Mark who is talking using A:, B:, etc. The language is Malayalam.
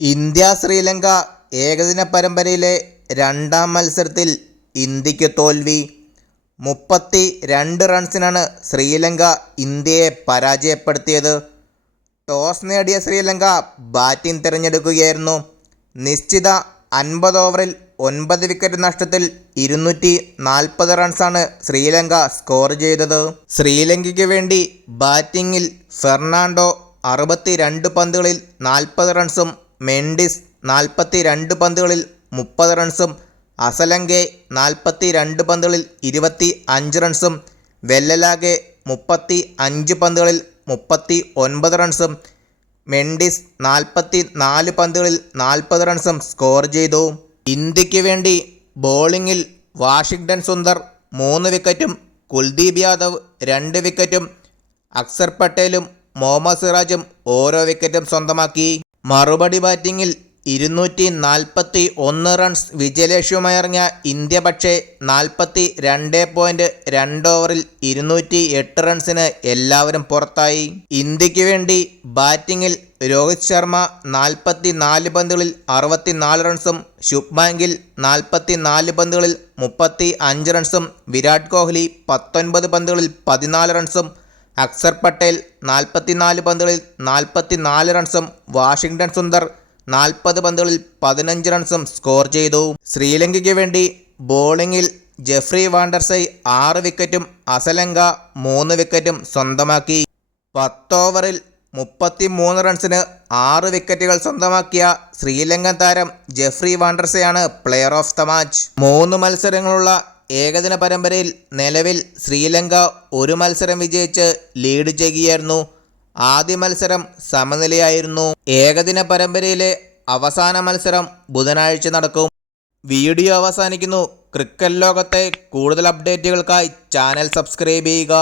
A: ഇന്ത്യ ശ്രീലങ്ക ഏകദിന പരമ്പരയിലെ രണ്ടാം മത്സരത്തിൽ ഇന്ത്യയ്ക്ക് തോൽവി. മുപ്പത്തി രണ്ട് റൺസിനാണ് ശ്രീലങ്ക ഇന്ത്യയെ പരാജയപ്പെടുത്തിയത്. ടോസ് നേടിയ ശ്രീലങ്ക ബാറ്റിംഗ് തിരഞ്ഞെടുക്കുകയായിരുന്നു. നിശ്ചിത അൻപത് ഓവറിൽ ഒൻപത് വിക്കറ്റ് നഷ്ടത്തിൽ ഇരുന്നൂറ്റി നാൽപ്പത് റൺസാണ് ശ്രീലങ്ക സ്കോർ ചെയ്തത്. ശ്രീലങ്കയ്ക്ക് വേണ്ടി ബാറ്റിങ്ങിൽ ഫെർണാണ്ടോ അറുപത്തി രണ്ട് പന്തുകളിൽ നാൽപ്പത് റൺസും മെൻഡിസ് നാൽപ്പത്തി രണ്ട് പന്തുകളിൽ മുപ്പത് റൺസും അസലങ്കെ നാൽപ്പത്തി രണ്ട് പന്തുകളിൽ ഇരുപത്തി അഞ്ച് റൺസും വെല്ലലാകെ മുപ്പത്തി അഞ്ച് പന്തുകളിൽ മുപ്പത്തി ഒൻപത് റൺസും മെൻഡിസ് നാൽപ്പത്തി നാല് പന്തുകളിൽ നാൽപ്പത് റൺസും സ്കോർ ചെയ്തു. ഇന്ത്യയ്ക്ക് വേണ്ടി ബോളിങ്ങിൽ വാഷിങ്ടൺ സുന്ദർ മൂന്ന് വിക്കറ്റും കുൽദീപ് യാദവ് രണ്ട് വിക്കറ്റും അക്സർ പട്ടേലും മുഹമ്മദ് സിറാജും ഓരോ വിക്കറ്റും സ്വന്തമാക്കി. മറുപടി ബാറ്റിങ്ങിൽ ഇരുന്നൂറ്റി നാൽപ്പത്തി ഒന്ന് റൺസ് വിജയലക്ഷ്യവുമായി ഇറങ്ങിയ ഇന്ത്യ പക്ഷേ നാൽപ്പത്തി രണ്ട് പോയിന്റ് രണ്ട് ഓവറിൽ ഇരുന്നൂറ്റി എട്ട് റൺസിന് എല്ലാവരും പുറത്തായി. ഇന്ത്യയ്ക്ക് വേണ്ടി ബാറ്റിങ്ങിൽ രോഹിത് ശർമ്മ നാൽപ്പത്തി നാല് പന്തുകളിൽ അറുപത്തി നാല് റൺസും ശുഭ്മാൻ നാൽപ്പത്തി നാല് പന്തുകളിൽ മുപ്പത്തി അഞ്ച് റൺസും വിരാട് കോഹ്ലി പത്തൊൻപത് പന്തുകളിൽ പതിനാല് റൺസും അക്സർ പട്ടേൽ നാൽപ്പത്തിനാല് പന്തുകളിൽ നാൽപ്പത്തി നാല് റൺസും വാഷിങ്ടൺ സുന്ദർ നാൽപ്പത് പന്തുകളിൽ പതിനഞ്ച് റൺസും സ്കോർ ചെയ്തു. ശ്രീലങ്കയ്ക്ക് വേണ്ടി ബോളിങ്ങിൽ ജെഫ്രി വാണ്ടർസൈ ആറ് വിക്കറ്റും അസലങ്ക മൂന്ന് വിക്കറ്റും സ്വന്തമാക്കി. പത്തോവറിൽ മുപ്പത്തി മൂന്ന് റൺസിന് ആറ് വിക്കറ്റുകൾ സ്വന്തമാക്കിയ ശ്രീലങ്കൻ താരം ജെഫ്രി വാണ്ടർസയാണ് പ്ലെയർ ഓഫ് ദ മാച്ച്. മൂന്ന് മത്സരങ്ങളുള്ള ഏകദിന പരമ്പരയിൽ നിലവിൽ ശ്രീലങ്ക ഒരു മത്സരം വിജയിച്ച് ലീഡ് ചെയ്യുകയായിരുന്നു. ആദ്യ മത്സരം സമനിലയായിരുന്നു. ഏകദിന പരമ്പരയിലെ അവസാന മത്സരം ബുധനാഴ്ച നടക്കും. വീഡിയോ അവസാനിക്കുന്നു. ക്രിക്കറ്റ് ലോകത്തെ കൂടുതൽ അപ്ഡേറ്റുകൾക്കായി ചാനൽ സബ്സ്ക്രൈബ് ചെയ്യുക.